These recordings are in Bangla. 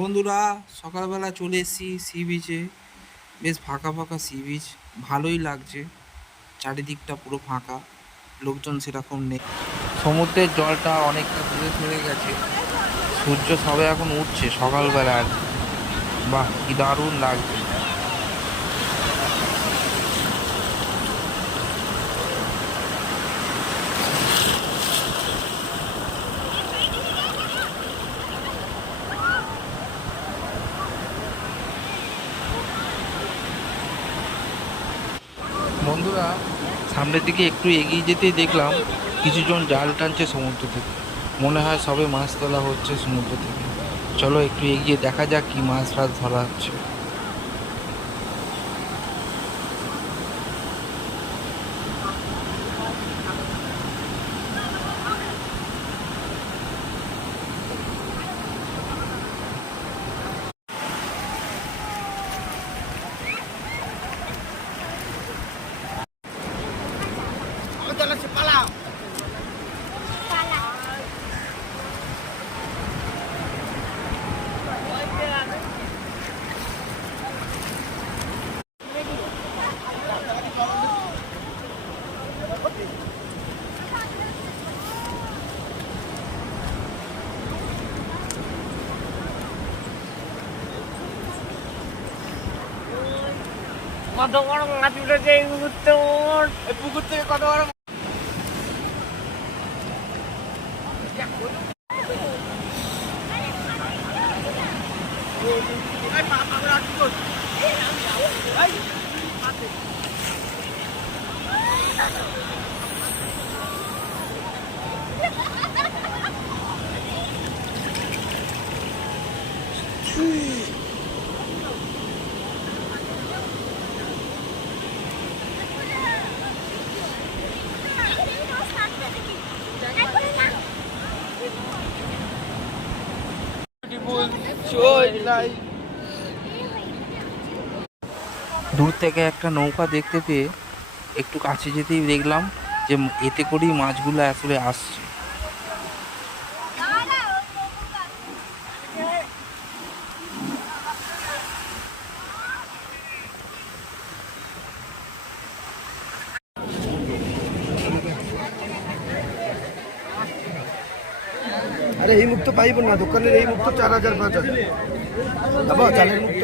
বন্ধুরা, সকালবেলা চলে এসেছি সি বিচে। বেশ ফাঁকা ফাঁকা সি বিচ, ভালোই লাগছে। চারিদিকটা পুরো ফাঁকা, লোকজন সেরকম নেই। সমুদ্রের জলটা অনেকটা দূরে সরে গেছে, সূর্য সবে এখন উঠছে সকালবেলা আর কি। বাহ, কি দারুণ লাগছে। বন্ধুরা, সামনের দিকে একটু এগিয়ে যেতেই দেখলাম কিছুজন জাল টানছে সমুদ্র থেকে। মনে হয় সবে মাছ তোলা হচ্ছে সমুদ্র থেকে। চলো একটু এগিয়ে দেখা যাক কি মাছ ফাছ ধরা হচ্ছে। কত বড় মাছ উঠেছে এই পুকুর থেকে, এই পুকুর থেকে কত বড় দূর থেকে একটা নৌকা দেখতে পেয়ে একটু কাছে যেতেই দেখলাম যে এতে করেই মাছগুলো আসলে আসছে। আরে এই মুক্ত পাইব না, দোকানের এই মুক্ত 4,000 5,000 বাবা, চালের মুক্ত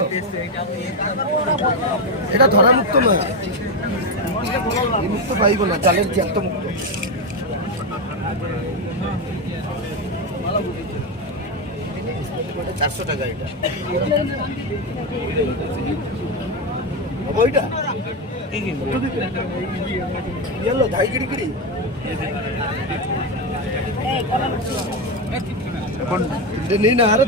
এটা ধরা মুক্ত নয়, এই মুক্ত পাইব না, চালের জ্যান্ত মুক্ত। ৳400 এটা বাবা, ওইটা ইয়েলো ধাই গিরি গিরি এখন নেই না হারে।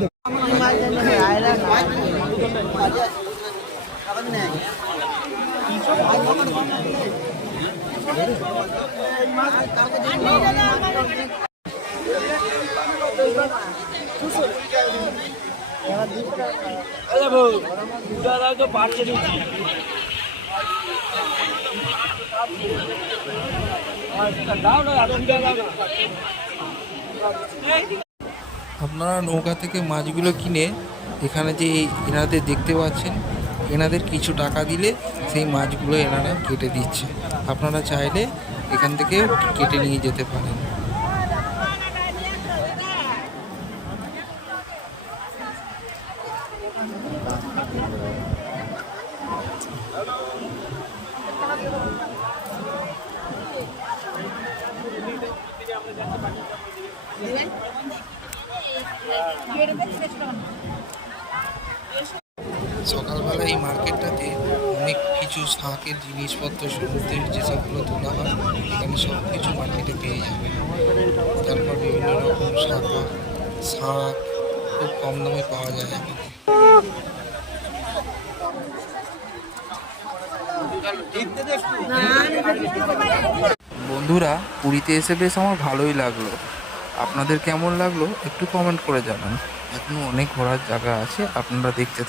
আপনারা নৌকা থেকে মাছগুলো কিনে এখানে যে এনাদের দেখতে পাচ্ছেন, এনাদের কিছু টাকা দিলে সেই মাছগুলো এনারা কেটে দিচ্ছে। আপনারা চাইলে এখান থেকে কেটে নিয়ে যেতে পারেন। সকালবেলা এই মার্কেটটাতে অনেক কিছু শাকের জিনিসপত্র, সমুদ্রের যেসবগুলো তোলা হয় এখানে সব কিছু মার্কেটে পেয়ে যাবে। তারপর বিভিন্ন রকম শাক খুব কম দামে পাওয়া যায় এখানে। বন্ধুরা, পুরীতে এসে বেশ আমার ভালোই লাগলো। আপনাদের কেমন লাগলো একটু কমেন্ট করে জানান। এখনো অনেক ঘোরার জায়গা আছে, আপনারা দেখতে থাকুন।